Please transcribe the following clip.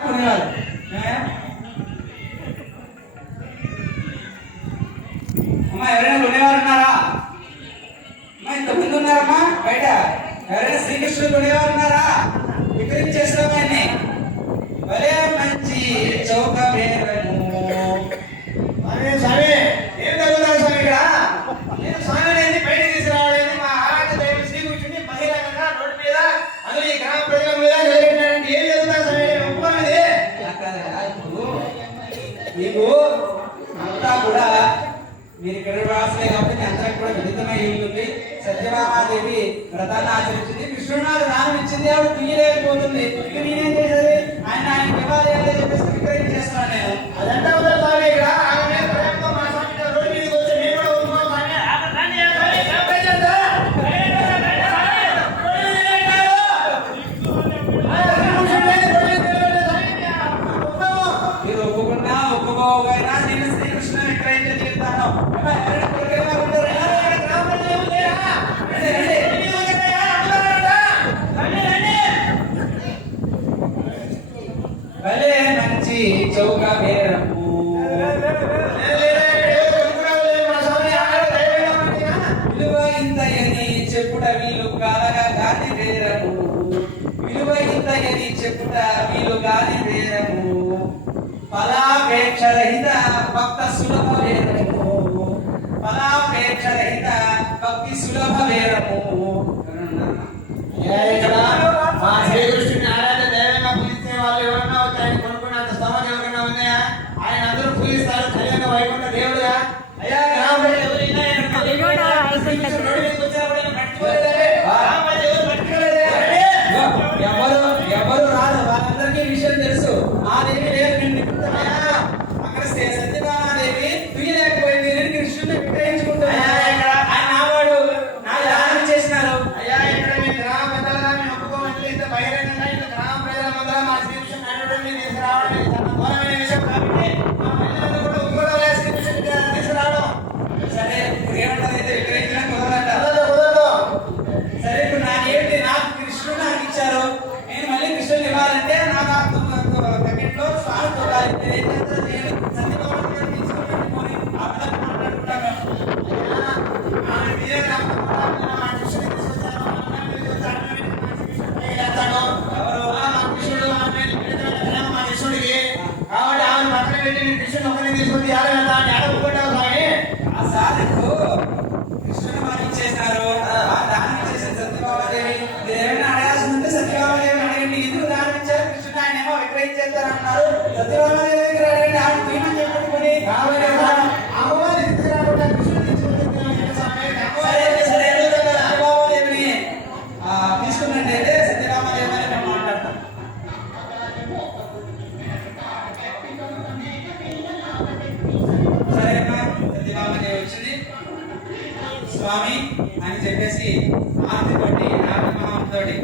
అమ్మా ఎవరైనా కొనేవారు ఉన్నారా? అమ్మా ఇంతమంది ఉన్నారమ్మా బయట. ఎవరైనా శ్రీకృష్ణుడు కొనేవారు ఉన్నారా? విక్రయించేస్తామని భలే మంచి చౌక బేరము. అరే స్వామి, ఏం జరుగుతుంది స్వామి ఇక్కడ? నేను స్వామిని బయటికి తీసుకురావాలని మా ఆరాధ దైవం శ్రీకృష్ణుడిని బహిరంగంగా రోడ్డు మీద అందులో ఈ గ్రామ ప్రజల మీద నిలబెట్టినారంటే ఏం జరుగుతుంది స్వామి? ఒప్పుకోండి. మీకు అంతా కూడా మీరు ఇక్కడ రాసలే కాబట్టి అందరికి కూడా విదితమై ఉంటుంది. సత్యభామాదేవి వ్రతాన్ని ఆచరించింది, కృష్ణుడు దానం ఇచ్చింది, ఆవిడ తీయలేకపోతుంది. నేనేం చేసేది? ఆయన ఇవ్వాలి చెప్పేసి విక్రయించేస్తున్నాను నేను. అదంతా ఉందా స్వామి ఇక్కడ? ఆమె మీద ప్రేమతో మా స్వామి రోడ్డు మీదకి వచ్చి నేను కూడా ఒప్పుకోను స్వామి. మీరు ఒప్పుకున్నా ఒప్పుకోకపోయినా నేను శ్రీకృష్ణ విక్రయించే తీరుతాను. భలే మంచి చౌక బేరము. విలువ ఇంతయని చెప్పుట వీలు కాలగా గాని బేరము. విలువ ఇంతయని చెప్పుట వీలు గాని బేరము. ఫలాపేక్ష రహిత భక్త సులభ బేరము. ఫలాపేక్ష రహిత భక్తి సులభ బేరము. ఇక్కడ మా శ్రీకృష్ణుని ఆరాధన దైవంగా పూజించే వాళ్ళు ఎవరన్నా వచ్చాయని కొనుక్కున్నంత స్తోమత ఎవరైనా ఉన్నాయా? ఆయన అందరూ పూజిస్తారు. కలియుగ వైకుంఠ దేవుడుగా. అయ్యా గ్రామ ప్రజలు ఎవరైనా రోడ్డు మీదకి వచ్చినప్పుడు పట్టుకోలేదే? గ్రామ ప్రజలు ఎవరు పట్టుకోలేదే? ఎవరు రాదు, వాళ్ళందరికీ విషయం తెలుసు. ఆ దేవి లేదు, అక్కడ సత్యభామాదేవి తీయలేకపోయింది. నేను కృష్ణుని విక్రయించుకుంటున్నా. ఆయన నావాడు నాకు దానం చేసినారు. అయ్యా ఇక్కడ మీ గ్రామ పెద్దలుగా మేము ఒప్పుకోమని ఇంత బహిరంగంగా ఇంత గ్రామ ప్రజల ముందర మా శ్రీకృష్ణ నాయుడిని తీసుకురావడం ఇది చాలా ఘోరమైన విషయం కాబట్టి మా ప్రజలందరూ కూడా ఒప్పుకోవడం శ్రీకృష్ణుని తీసుకురావడం. సరే ఏమంటారైతే విక్రయించడం కుదరదంట. కుదరదు. సరే ఇప్పుడు నాకేంటి? నాకు కృష్ణుడు నాకు ఇచ్చారు, నేను మళ్ళీ కృష్ణుని ఇవ్వాలంటే నాకు ప్యాకెట్లో స్వామి చూడాలి. తీసుకుంది ఆ సాధకు కృష్ణుని వారు ఇచ్చేసినారు, ఆ దానం ఇచ్చేసిన సత్యభామాదేవి. ఏమైనా అడగాల్సిందంటే సత్యభామాదేవి అడగండి. ఎందుకు దానం ఇచ్చారు? కృష్ణుడు ఆయన ఏమో విక్రయించేస్తారంటున్నారు. సత్యభామాదేవి దగ్గర అడగండి, ఆవిడ తీయమని చెప్పుకుని అమ్మవారి తీసుకురాకుండా కృష్ణుడు తీసుకుంటుంది. సరే సరే సత్యభామాదేవిని తీసుకున్నట్టు అయితే సత్యభామాదేవి అని మేము మాట్లాడతాం. సరే అమ్మా, సత్యభామాదేవి వచ్చింది. స్వామి అని చెప్పేసి ఆర్తి పట్టి ఆర్తి మహాంతోటి